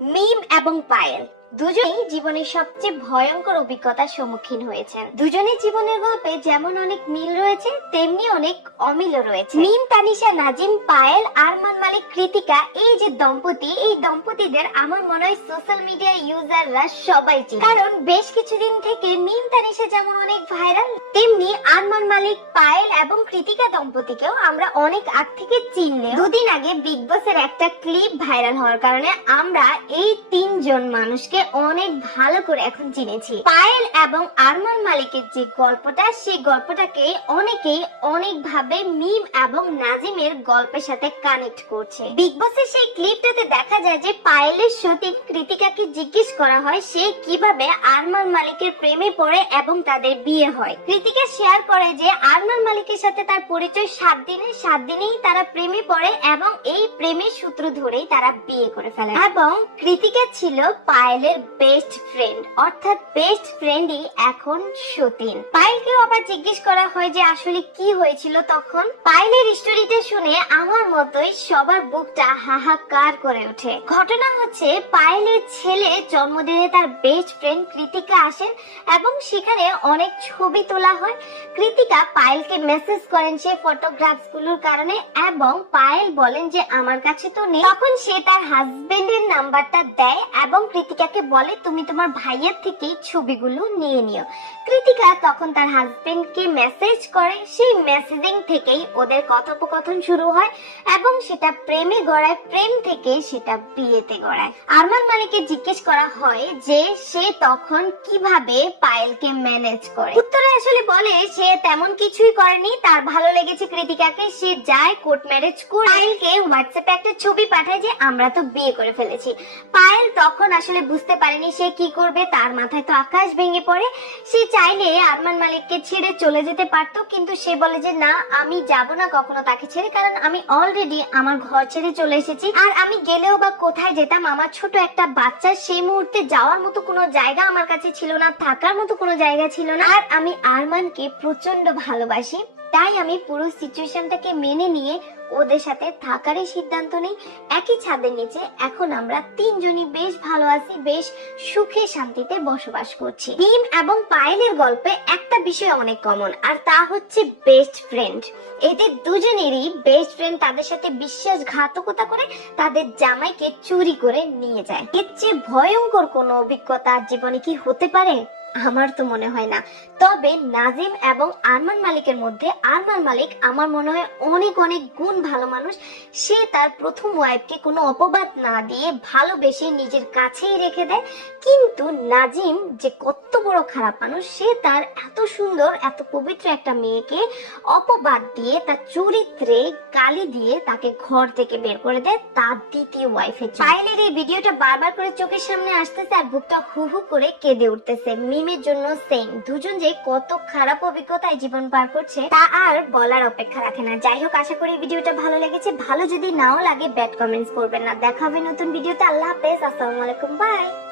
মিম এবং পায়েল দুজনেই জীবনের সবচেয়ে ভয়ঙ্কর অভিজ্ঞতার সম্মুখীন হয়েছেন। দুজনের জীবনের গল্পে যেমন অনেক মিল রয়েছে, তেমনি অনেক অমিলও রয়েছে। মিম, তানিশা, নাজিম, পায়েল, আরমান মালিক, কৃতিকা, এই যে দম্পতি, এই দম্পতিদের আমার মনে হয় সোশ্যাল মিডিয়া ইউজাররা সবাই চেনে। কারণ বেশ কিছুদিন থেকে মিম, তানিশা যেমন অনেক ভাইরাল, তেমনি আরমান মালিক, পায়েল এবং কৃতিকা দম্পতিকেও আমরা অনেক আগ থেকে চিনলে দুদিন আগে বিগ বসের একটা ক্লিপ ভাইরাল হওয়ার কারণে আমরা এই তিনজন মানুষকে অনেক ভালো করে এখন চিনেছি। পায়েল এবং আরমান মালিকের যে গল্পটা, সেই গল্পটাকে অনেকেই অনেক ভাবে মিম এবং নাজিমের গল্পের সাথে কানেক্ট করছে। বিগ বসের সেই ক্লিপটাতে দেখা যায় যে পায়েলের সতীন কৃতিকাকে জিজ্ঞেস করা হয় সে কিভাবে আরমান মালিকের প্রেমে পড়ে এবং তাদের বিয়ে হয়। কৃতিকা শেয়ার করে যে আরমান মালিকের সাথে তার পরিচয় 7 দিনেই তারা প্রেমে পড়ে এবং এই প্রেমের সূত্র ধরেই তারা বিয়ে করে ফেলে। এবং কৃতিকা ছিল পায়েলের বেস্ট ফ্রেন্ড, অর্থাৎ বেস্ট ফ্রেন্ডই এখন সতীন। পায়েলকেও আবার জিজ্ঞেস করা হয় যে আসলে কি হয়েছিল তখন। পায়েলের স্টোরিটা শুনে আমার মতোই সবার বুকটা হাহাকার করে ওঠে। ঘটনা হচ্ছে পায়েলের ছেলে জন্মদিনে তার বেস্ট ফ্রেন্ড কৃতিকা আসেন এবং সেখানে অনেক ছবি তোলা হয়। কৃতিকা পায়েলকে মেসেজ করেন সে ফটোগ্রাফস গুলোর কারণে এবং পায়েল বলেন যে আমার কাছে তো নেই। তখন সে তার হাজবেন্ডের নাম্বারটা দেয় এবং কৃতিকাকে বলে তুমি তোমার ভাইয়ের থেকে ছবিগুলো নিয়ে নিও। কৃতিকা তখন তার হাজবেন্ডকে মেসেজ করে, সেই মেসেজিং থেকেই ওদের কথোপকথন শুরু হয় এবং সেটা প্রেমে গড়ায়, প্রেম থেকে সেটা বিয়েতে গড়ায়। আরমান মালিককে জিজ্ঞেস করা হয় যে সে তখন কিভাবে পায়েলকে ম্যানেজ করে। উত্তরে আসলে বলে সে তেমন কিছুই করেনি, তার ভালো লেগেছে কৃতিকাকে, সে যায় কোর্ট ম্যারেজ করে পায়েলকে হোয়াটসঅ্যাপে একটা ছবি পাঠায় যে আমরা তো বিয়ে করে ফেলেছি। পায়েল তখন আসলে বুঝতে পারেনি সে কি করবে, তার মাথায় তো আকাশ ভেঙে পড়ে। সে চাইলে আরমান মালিককে ছেড়ে চলে যেতে পারতো, কিন্তু সে বলে যে না, আমি যাব না কখনো তাকে ছেড়ে, কারণ আমি অলরেডি আমার ঘর ছেড়ে চলে এসেছি। আর আমি গেলেও বা কোথায় যেতাম, আমার ছোট একটা বাচ্চা, সেই মুহূর্তে যাওয়ার মতো কোনো জায়গা আমার কাছে ছিল না, থাকার মতো কোনো জায়গা ছিল না। আর আমি আরমানকে প্রচন্ড ভালোবাসি, তাই আমি পুরো সিচুয়েশনটাকে মেনে নিয়ে ওদের সাথে থাকারই সিদ্ধান্ত নেই। একই ছাদের নিচে এখন আমরা তিনজনই বেশ ভালো আছি, বেশ সুখে শান্তিতে বসবাস করছি। মিম এবং পায়েলের গল্পে একটা বিষয় অনেক কমন, আর তা হচ্ছে বেস্ট ফ্রেন্ড। এদের দুজনেরই বেস্ট ফ্রেন্ড তাদের সাথে বিশ্বাসঘাতকতা করে তাদের জামাইকে চুরি করে নিয়ে যায়। এর চেয়ে ভয়ঙ্কর কোনো অভিজ্ঞতা জীবনে কি হতে পারে? আমার তো মনে হয় না। তবে নাজিম এবং আরমান মালিকের মধ্যে আরমান মালিক আমার মনে হয় অনেক অনেক গুণ ভালো মানুষ। সে তার প্রথম ওয়াইফকে কোনো অপবাদ না দিয়ে ভালোবেসে নিজের কাছেই রেখে দেয়। কিন্তু নাজিম যে কত বড় খারাপ মানুষ, সে তার এত সুন্দর এত পবিত্র একটা মেয়েকে অপবাদ দিয়ে, তার চরিত্রে গালি দিয়ে তাকে ঘর থেকে বের করে দেয় তার দ্বিতীয় ওয়াইফের। পায়েলের এই ভিডিওটা বারবার করে চোখের সামনে আসতেছে আর বুকটা হু হু করে কেঁদে উঠতেছে। মিমের জন্য সেম, দুজন যে কত খারাপ অভিজ্ঞতায় জীবন পার করছে তা আর বলার অপেক্ষা রাখে না। যাই হোক, আশা করি ভিডিওটা ভালো লেগেছে। ভালো যদি নাও লাগে ব্যাড কমেন্টস করবেন না। দেখা হবে নতুন ভিডিওতে। আল্লাহ হাফেজ, আসসালামু আলাইকুম, বাই।